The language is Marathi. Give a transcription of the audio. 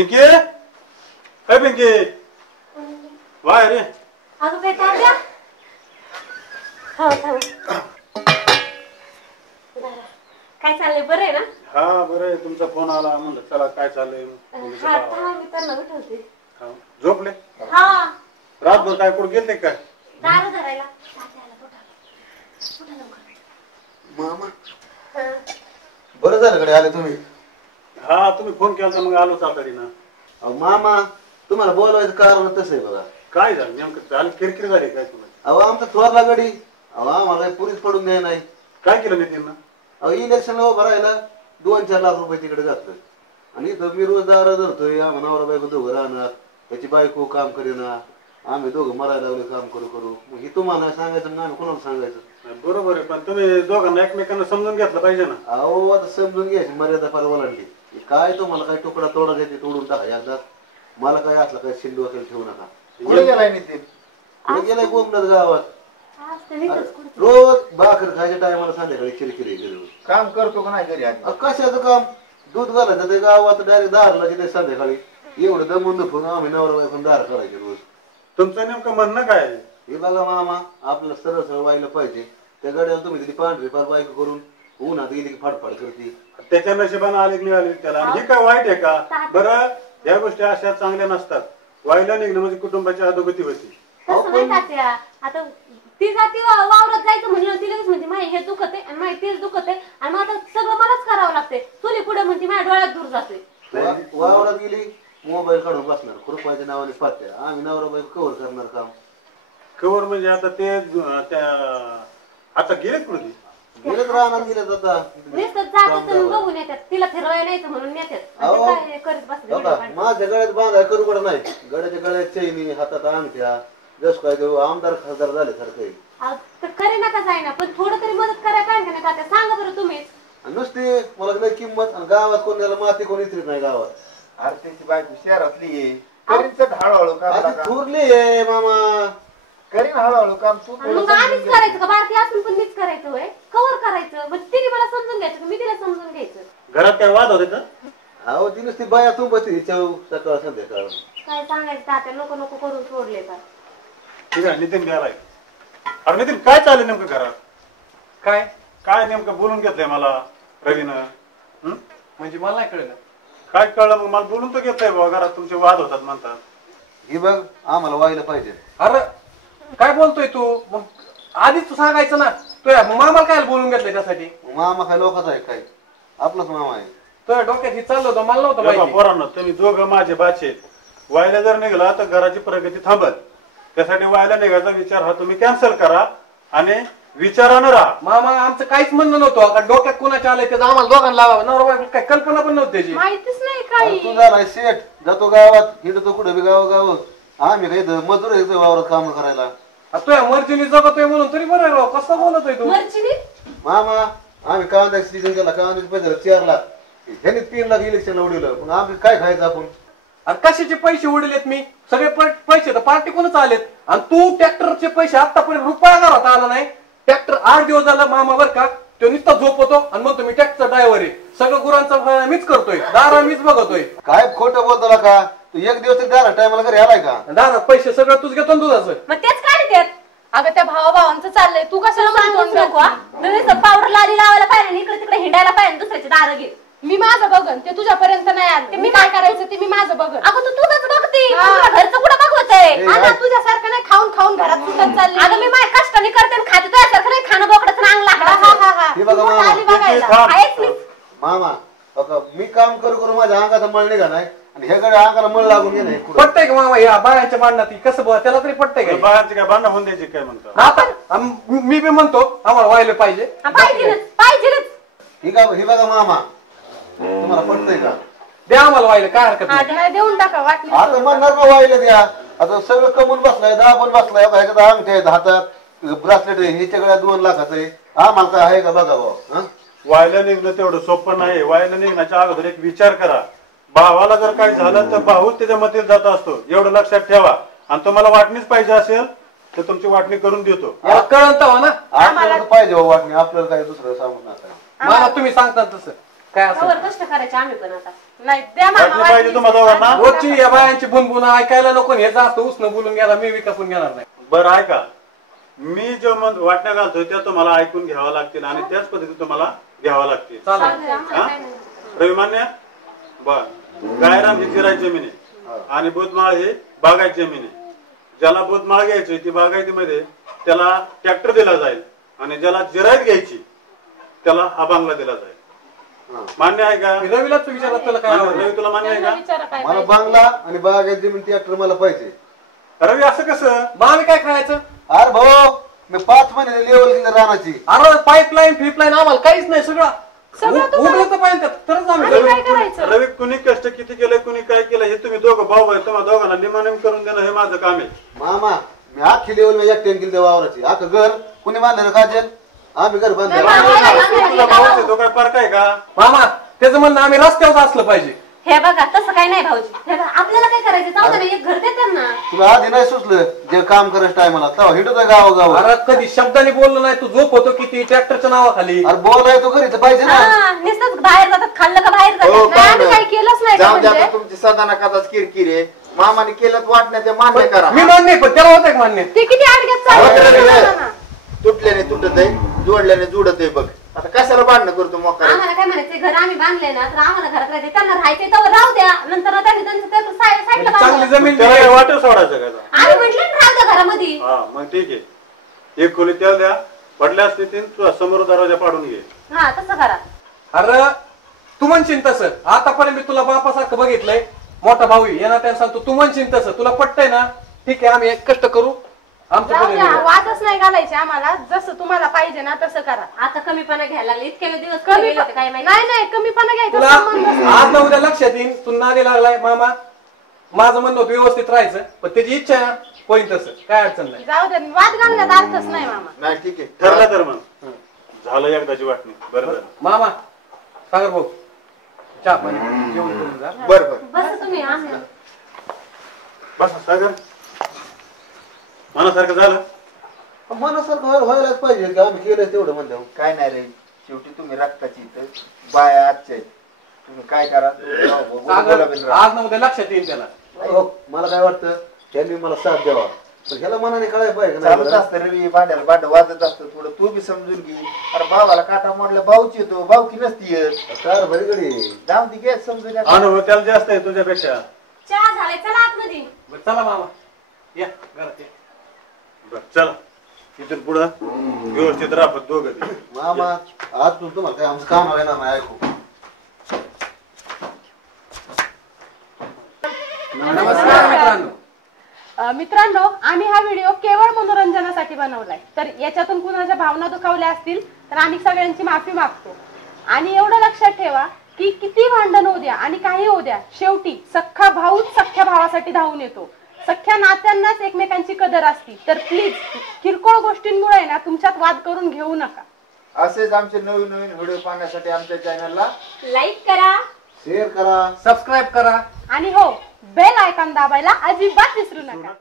पिंकी ए पिंकी वाय रे अगं काय तात्या काय चाललंय बरं आहे ना? हा बरं आहे. तुमचा फोन आला म्हणलं चला काय चाललंय. हा मी त्यांना उठवते. झोपले? हा रातभर काय कुठं गेलते काय? दार धरायला मामा बरं झालं कडे आले तुम्ही. हा तुम्ही फोन केला तर मग आलो तातडीनं. अहो मामा तुम्हाला बोलवायचं कारण तसं आहे बघा. काय झालं नेमकं? झालं किरकिर झाली काय तुम्हाला? अहो आमचा थोरला गडी अहो आम्हाला काही पुरीच पडून द्याय नाही. काय केलं नितीननं? अहो इलेक्शनला उभं राहायला 2-4 लाख रुपये तिकडे घातलं आणि इथं मी रोज दारा धरतोय. आम्हा नवरा बायको दोघं राहणार, त्याची बायको काम करेना, आम्ही दोघं मरायला लागले काम करू करू. मग ही तुम्हाला सांगायचं ना आम्ही कोणाला सांगायचं? बरोबर आहे, पण तुम्ही दोघांना एकमेकांना समजून घेतलं पाहिजे ना. अहो आता समजून घ्यायची मर्यादा फार ओलांडली. काय तुम्हाला काय तुकडा तोडा देते तोडून टाका एकदा. मला काय असलं काय शिंदू असेल ठेवू नका. कुठे गेलाय नितीन? कुठे गेलाय कोंबडत गावात? रोज भाकर खायच्या टायमाला संध्याकाळी किरकिरी घरी. काम करतो का नाही घरी आधी? कशाचं काम? दूध घालायचं ते गावात डायरेक्ट दारला तिथे संध्याकाळी एवढं दमून दुखून आम्ही नवरा बायकोन दार करायचे रोज. तुमचं नेमकं म्हणणं काय आहे? हे बघा मामा आपलं सरळ सरळ व्हायला पाहिजे. त्या गाड्याला तुम्ही तिथे पांढरी फार बायको करून उन्हात गेली की फाडफाड करते. त्याच्या नशिबानं आले की निघाले त्याला. हे काय वाईट आहे का? बरं या गोष्टी अशा चांगल्या नसतात. व्हायला निघणं म्हणजे कुटुंबाची अधोगती होती. तसं नाही तात्या. आता ती जाती वावरात जायचं म्हणलं ती लगेच म्हणते माही हे दुखत आहे आणि माही तेच दुखत आहे आणि मग आता सगळं मलाच करावं लागतंय. चुली पुढे म्हणते माझ्या डोळ्यात दूर जातोय. वावरात गेली मोबाईल काढून बसणार कृपाच्या नावाने पात्या. आम्ही नवरा बायको कव्हर करणार काम. कवर म्हणजे आता ते आता गेलेत कुठे? गेलेत राहणार गेलेत आता. नुसतं जातात बघून येतात. तिला फिरवायला न्यायचं म्हणून नेतात. काय करत बसले माझ्या गळ्यात बांधाय करू कडे नाही. गळ्याच्या गळ्यात चैनी हातात अंगठ्या जस काय देऊ आमदार खासदार झाले सारखं. करे नका जाईना पण थोडं तरी मदत करा. काय का नाही सांगा बरं तुम्हीच. नुसती मला नाही किंमत आणि गावात कोण याला माती कोण इतरीत नाही गावात. आरतीची बायको शहरातली आहे. करीन हळूहळू काम. थोरली आहे मामा. करीन हळूहळू काम. तू मग आम्हीच करायचं का? बारकी असून पण मीच करायचं होय. कवर करायचं मग तिने मला समजून घ्यायचं मी तिला समजून घ्यायचं. घरात काय वाद होते का? अहो ती नुसती बाया तू बसते चव सकाळ संध्याकाळ. काय सांगायचं तात्या नको नको करून सोडले पाय. ठीक आहे नितीन गेलाय. अरे नितीन काय चाललंय नेमकं घरात? काय काय नेमकं बोलून घेतलंय मला रवीनं? म्हणजे मला नाही कळलं. काय कळलं मग? मला बोलून तर घेतलंय बाबा घरात तुमचे वाद होतात म्हणतात. ही बघ आम्हाला व्हायला पाहिजे. अरे काय बोलतोय तू? मग आधीच तू सांगायचं ना. तू मामाला काय बोलून घेतलंय त्यासाठी? मामा काय लोकांचा आहे काय? आपलाच मामा आहे. तुझ्या डोक्यात हे चाललं होतं मला नव्हतं माहिती. पोरांनो तुम्ही दोघं माझे बाचे व्हायला जर निघाला तर घराची प्रगती थांबल. त्यासाठी व्हायला निघायचा विचार हा तुम्ही कॅन्सल करा आणि विचारानं राहा. मामा आमचं काहीच म्हणणं नव्हतं. का डोक्यात कोणाच्या आलंय त्याचं आम्हाला दोघांना लावा. नवरा काय कल्पना पण नव्हती त्याची. माहितीच नाही काही. तू झालाय सेठ जातो गावात हिंडतो कुठे बी गाव आम्ही काही मजूर येतोय वावरात काम करायला. तुझ्या मर्जीने जगतोय म्हणून तरी बरं राव. कसं बोलतोय तू? मामा आम्ही कांदा सीजन केला कांद्याचे पैसे 4 लाख ह्याने 3 लाख इलेक्शनला उडवलं. पण आम्ही काय खायचं आपण? आणि कशाचे पैसे उडलेत मी? सगळे पैसे तर पार्टी कोणच आलेत. आणि तू ट्रॅक्टरचे पैसे आतापर्यंत रुपया घरात आला नाही. ट्रॅक्टर 8 दिवस झाला मामा बर का तो नुसता झोपतो आणि मग तुम्ही ट्रॅक्टरचा ड्रायव्हर आहे. सगळं गुरांचा मीच करतोय. दारा मीच बघतोय. काय खोटं बोलतो का तू? एक दिवस दारा टायमाला घरी आलाय का? दादा पैसे सगळं तूच घेतो ना दुधाचं. मग तेच काढतात. अगं त्या भावाभावांचं चाललंय. तू कशाला सांगून नको? पावडर लारी लावायला पाहिजे इकडे तिकडे हिंडायला पाहिजे दुसऱ्याचे दार घे. मी माझं बघन ते तुझ्यापर्यंत नाही आलं. मी काय करायचं ते मी माझं बघन. अगं तू तुझंच बघते. घरचं कुठं बघवतंय? आता तुझ्यासारखं नाही खाऊन खाऊन घरात सुटत चालली. अगं मी माझ्या कष्टाने करते आणि खाते. तुझ्यासारखं नाही खाणं बोकडाचं नांग लागलं. मामा मी काम करू करू माझ्या अंगाचा मळ निघा नाही आणि ह्याकडे अंगाला मळ लागून गेले. पटतंय का मामा या बायांच्या भांडणात कसं बोला त्याला तरी पटतंय का? बायांची काय भांडणं होऊन द्यायची काय म्हणतो? आता मी बी म्हणतो आम्हाला व्हायला पाहिजे. पाहिजेच. ही बघा मामा तुम्हाला पटतंय का? द्या आम्हाला व्हायला काय हरकत नाही. देऊन टाका वाटलं. आता म्हणणार ना व्हायला द्या. आता सगळं कमवून बसलाय. 10 पण बसलाय. ह्याच्यात अंगठे आहेत हातात ब्रासलेट आहे. ह्याच्याकडे 2 लाखाचं आहे. आम्हाला काय आहे का बघा भाऊ? व्हायला निघणं तेवढं सोपं नाही. व्हायला निघण्याच्या अगोदर एक विचार करा. भावाला जर काही झालं तर भाऊच त्याच्या मतीत जात असतो एवढं लक्षात ठेवा. आणि तुम्हाला वाटणीच पाहिजे असेल तर तुमची वाटणी करून देतो. कळत ना आपल्याला पाहिजे वाटणी. आपल्याला काही दुसरं सांगू नका. मला तुम्ही सांगता तसं काय असं कष्ट करायचे आम्ही पण आता नाही द्या मामा वाटणी पाहिजे तुम्हाला दोघांना? रोजची या बायांची बुनबुन ऐकायला नको हे जास्त उसनं बोलून गेला मी विकापून घेणार नाही. बरं ऐका, मी जो वाटण्या घालतोय त्या तुम्हाला ऐकून घ्यावं लागतील आणि त्याच पद्धतीने तुम्हाला घ्यावं लागतील. चालेल. हा? रवी मान्य? बर. गायराम ही जिरायची जमीन आहे आणि बोधमाळ ही बागायती जमीन आहे. ज्याला बोधमाळ घ्यायची ती बागायतीमध्ये त्याला ट्रॅक्टर दिला जाईल आणि ज्याला जिरायत घ्यायची त्याला हा बांगला दिला जाईल. मान्य आहे का? रवीलाच विचारत तुला काय आवडलं? रवी तुला मान्य आहे का? विचारा काय मला बांगला आणि बागायती जमीन ट्रॅक्टर मला पाहिजे. रवी असं कसं? मग आम्ही काय करायचं? अरे भाऊ मी 5 महिने लेवल केली रानाची. अरे पाईपलाईन फिपलाईन आम्हाला काहीच नाही सगळं सगळं उघडलं तर पाहिजे त्यात, तरच आम्ही आम्ही करू. काय करायचं? रवी कुणी कष्ट किती केलंय कुणी काय केलं हे तुम्ही दोघं भाऊ आहे तुम्हाला दोघांना निमानिम करून देणं हे माझं काम आहे. मामा मी अख्खी लेवल मी एकट्याने केली त्या वावराची. अख्खं घर कुणी बांधलं काजल? आम्ही घर बांधलं. तुला भाऊ आहे, तो काय फरक आहे का? मामा त्याचं म्हणणं आम्ही रस्त्यावर असलं पाहिजे. हे बघा तसं काही नाही भाऊजी. हे बघा, आपल्याला काय करायचं जाऊ दे ना, एक घर देतात ना. तुला आधी नाही सुचलं जे काम करायचं टायमाला तेव्हा हिंडत गाव अरे कधी शब्दाने बोललो नाही तू झोप होतो किती ट्रॅक्टरच्या नावाखाली. अरे बोलाय तो घरी तर पाहिजे ना. हा, नुसतंच बाहेर जातात खाल्लं का बाहेर हो, जातात. नाही, आम्ही पाहुणं. काही केलंच नाही का जाऊ द्या म्हणजे? आता तुमची सदाना कदाच किरकिर आहे. मामाने केलं वाटण्या ते मान्य करा. मी मान्य आहे, पण त्याला होतं का मान्य? ते किती अडग्यात अहो, चालू ते आहे रे. ना. तुटल्याने तुटत आहे जोडल्याने जुडत आहे बघ. आता कशाला भांडणं करतो मोकार? आम्हाला काय म्हणायचं घर आम्ही बांधले ना तर आम्हाला घरात राहायचे त्यांना राहायचे तर राहू द्या नंतर त्यांनी त्यांचं साईडला चांगली बांधलं. जमीन त्याला दिली. काय वाटत सोडायचं का? आम्ही म्हटलं ना राहू द्या घरामध्ये. हा मग ठीक आहे. एक खोली त्याला द्या, पडल्या स्थितीत तुझा समोर दरवाजा पाडून घे. हा तसं करा. अरे तू म्हणशील तसं. आतापर्यंत मी तुला बापासारखं बघितलंय, मोठा भाऊ येणार त्याला सांगतो तू म्हणशील तसं. तुला पटतंय ना? ठीक आहे, आम्ही एक कष्ट करू आमचं जाऊ द्या, पद्धतीने. वादच नाही घालायचे आम्हाला. जसं तुम्हाला पाहिजे ना तसं करा. आता कमीपणा घ्यायला लागले इतके दिवस कमी काय माहिती नाही नाही कमीपणा घ्यायचा तुला संबंधच नाही. आज ना उद्या लक्षात येईन तू नादी लागलाय. मामा माझं म्हणणं होतं व्यवस्थित राहायचं, पण त्याची इच्छा आहे ना होईल तसं, काय अडचण नाही. जाऊ द्या वाद घालण्यात अर्थच नाही मामा. नाही ठीक आहे ठरलं तर मग झालं एकदाची वाटणी. बरं झालं. मामा सागर भाऊ चहा पाणी जेवण करून जा. बर बर. बस तुम्ही आम्ही बस सागर मनासारखं झालं. मनासारखं व्हायलाच पाहिजे की आम्ही केलं तेवढं म्हणलं. काय नाही रे शेवटी तुम्ही रक्ताची इथं बाया आजच्या आहेत. तुम्ही काय करा सागर आज ना उद्या लक्षात येईल त्याला. हो, मला काय वाटतं त्यांनी मला साथ द्यावा पण ह्याला मनाने कळायला पाहिजे का नाही चालूच बरं? असतं रवी भांड्याला भांड वाजत असतं थोडं तू बी समजून घे. अरे भावाला काटा मोडला भाऊच येतो भाऊकी नसती येत. कार भरी गडी. जाम ती घे समजून घ्या. अनुभव त्याला जास्त आहे तुझ्यापेक्षा. चहा झाले चला आतमध्ये. बरं, चला मामा या घरात या. बरं चला इथून पुढं व्यवस्थित राहत दोघं बी. मामा आज तुम्हाला काय आमचं काम येणार नाही ऐकू. नमस्कार मित्रांनो. मित्रांनो आम्ही हा व्हिडिओ केवळ मनोरंजनासाठी बनवलाय. तर याच्यातून कुणाच्या भावना दुखावल्या असतील तर आम्ही सगळ्यांची माफी मागतो. आणि एवढं लक्षात ठेवा की किती भांडण होऊ द्या आणि काही होऊ द्या शेवटी सख्खा भाऊच सख्ख्या भावासाठी धावून येतो. सख्ख्या नात्यांनाच एकमेकांची कदर असती. तर प्लीज किरकोळ गोष्टींमुळे ना तुमच्यात वाद करून घेऊ नका. असेच आमचे नवीन नवीन व्हिडिओ पाहण्यासाठी आमच्या चॅनलला लाईक करा शेअर करा. सबस्क्राईब करा. आणि हो बेल आयकॉन दाबायला अजिबात विसरू नका.